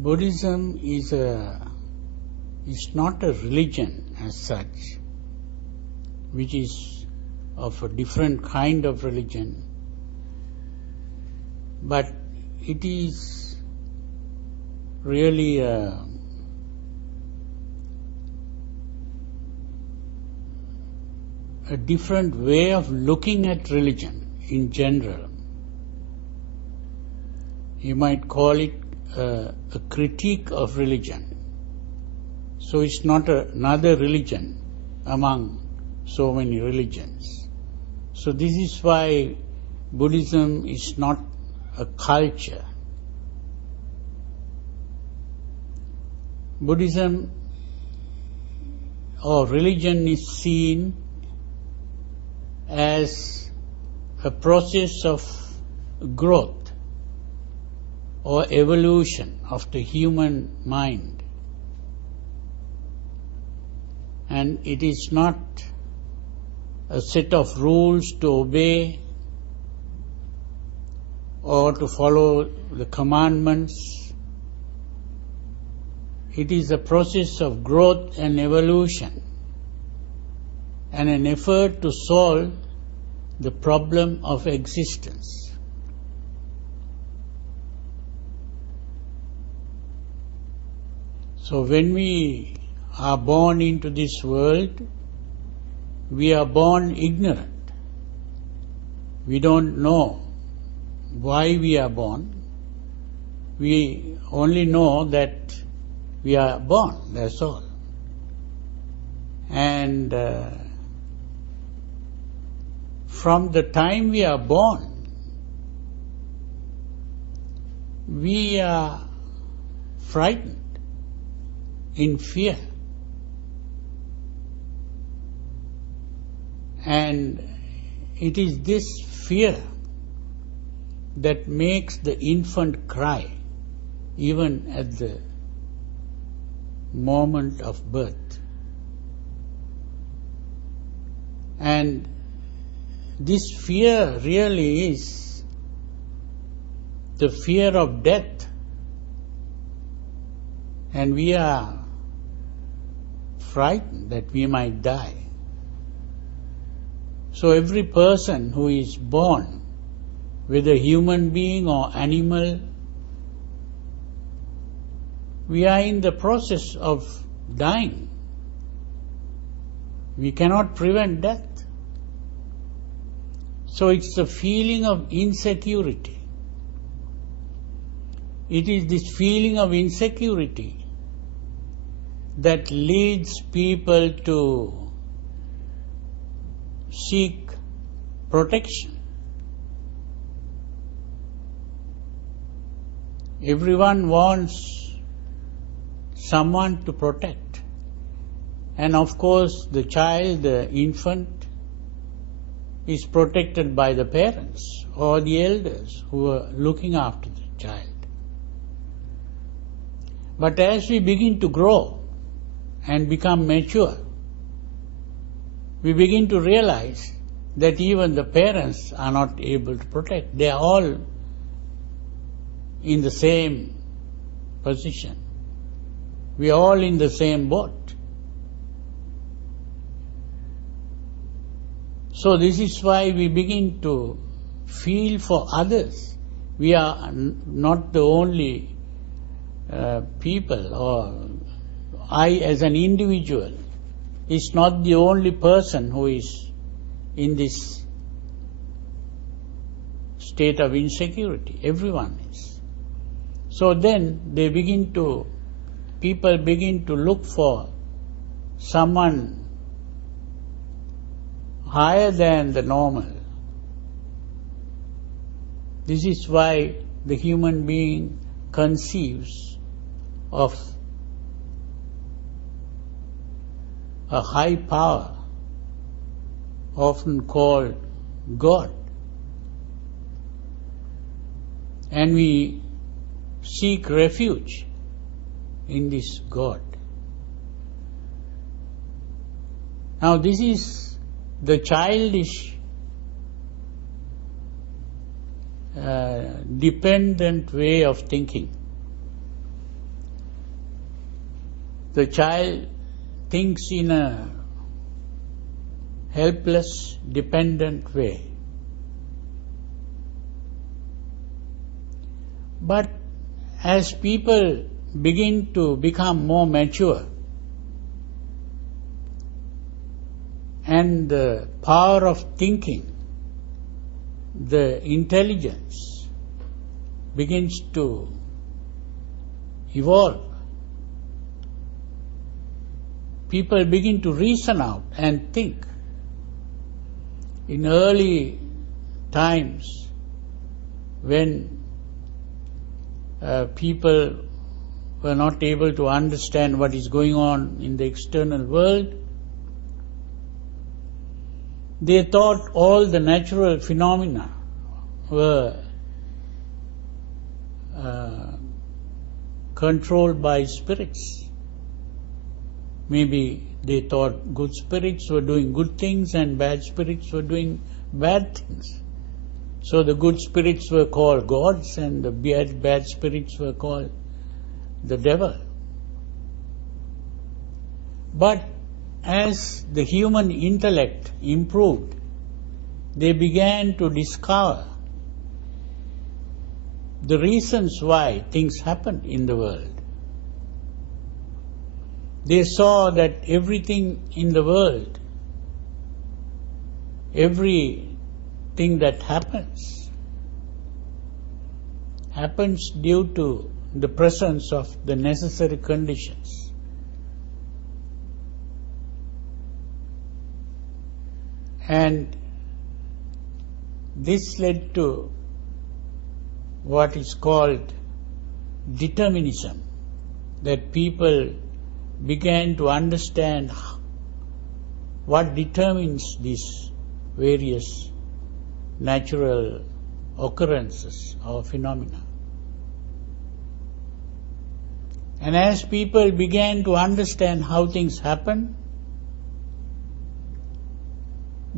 Buddhism is not a religion as such, which is of a different kind of religion, but it is really a different way of looking at religion in general. You might call it a critique of religion. So it's not another religion among so many religions. So this is why Buddhism is not a culture. Buddhism or religion is seen as a process of growth or evolution of the human mind. And it is not a set of rules to obey or to follow the commandments. It is a process of growth and evolution and an effort to solve the problem of existence. So when we are born into this world, we are born ignorant. We don't know why we are born. We only know that we are born, that's all. And from the time we are born, we are frightened, in fear. And it is this fear that makes the infant cry even at the moment of birth. And this fear really is the fear of death. And we are frightened that we might die. So every person who is born, whether human being or animal, we are in the process of dying. We cannot prevent death. So it's the feeling of insecurity. It is this feeling of insecurity that leads people to seek protection. Everyone wants someone to protect. And of course, the child, the infant, is protected by the parents or the elders who are looking after the child. But as we begin to grow and become mature, we begin to realize that even the parents are not able to protect. They are all in the same position. We are all in the same boat. So this is why we begin to feel for others. We are not the only people, or I as an individual is not the only person who is in this state of insecurity. Everyone is. So then people begin to look for someone higher than the normal. This is why the human being conceives of a high power, often called God. And we seek refuge in this God. Now this is the childish dependent way of thinking. the child thinks in a helpless, dependent way. But as people begin to become more mature and the power of thinking, the intelligence begins to evolve, people begin to reason out and think. In early times, when people were not able to understand what is going on in the external world, they thought all the natural phenomena were controlled by spirits. Maybe they thought good spirits were doing good things and bad spirits were doing bad things. So the good spirits were called gods and the bad spirits were called the devil. But as the human intellect improved, they began to discover the reasons why things happened in the world. They saw that everything in the world, everything that happens due to the presence of the necessary conditions. And this led to what is called determinism, that people began to understand what determines these various natural occurrences or phenomena. And as people began to understand how things happen,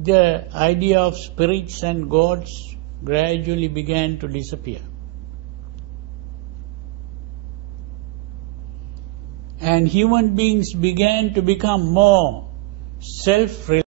the idea of spirits and gods gradually began to disappear. And human beings began to become more self-reliant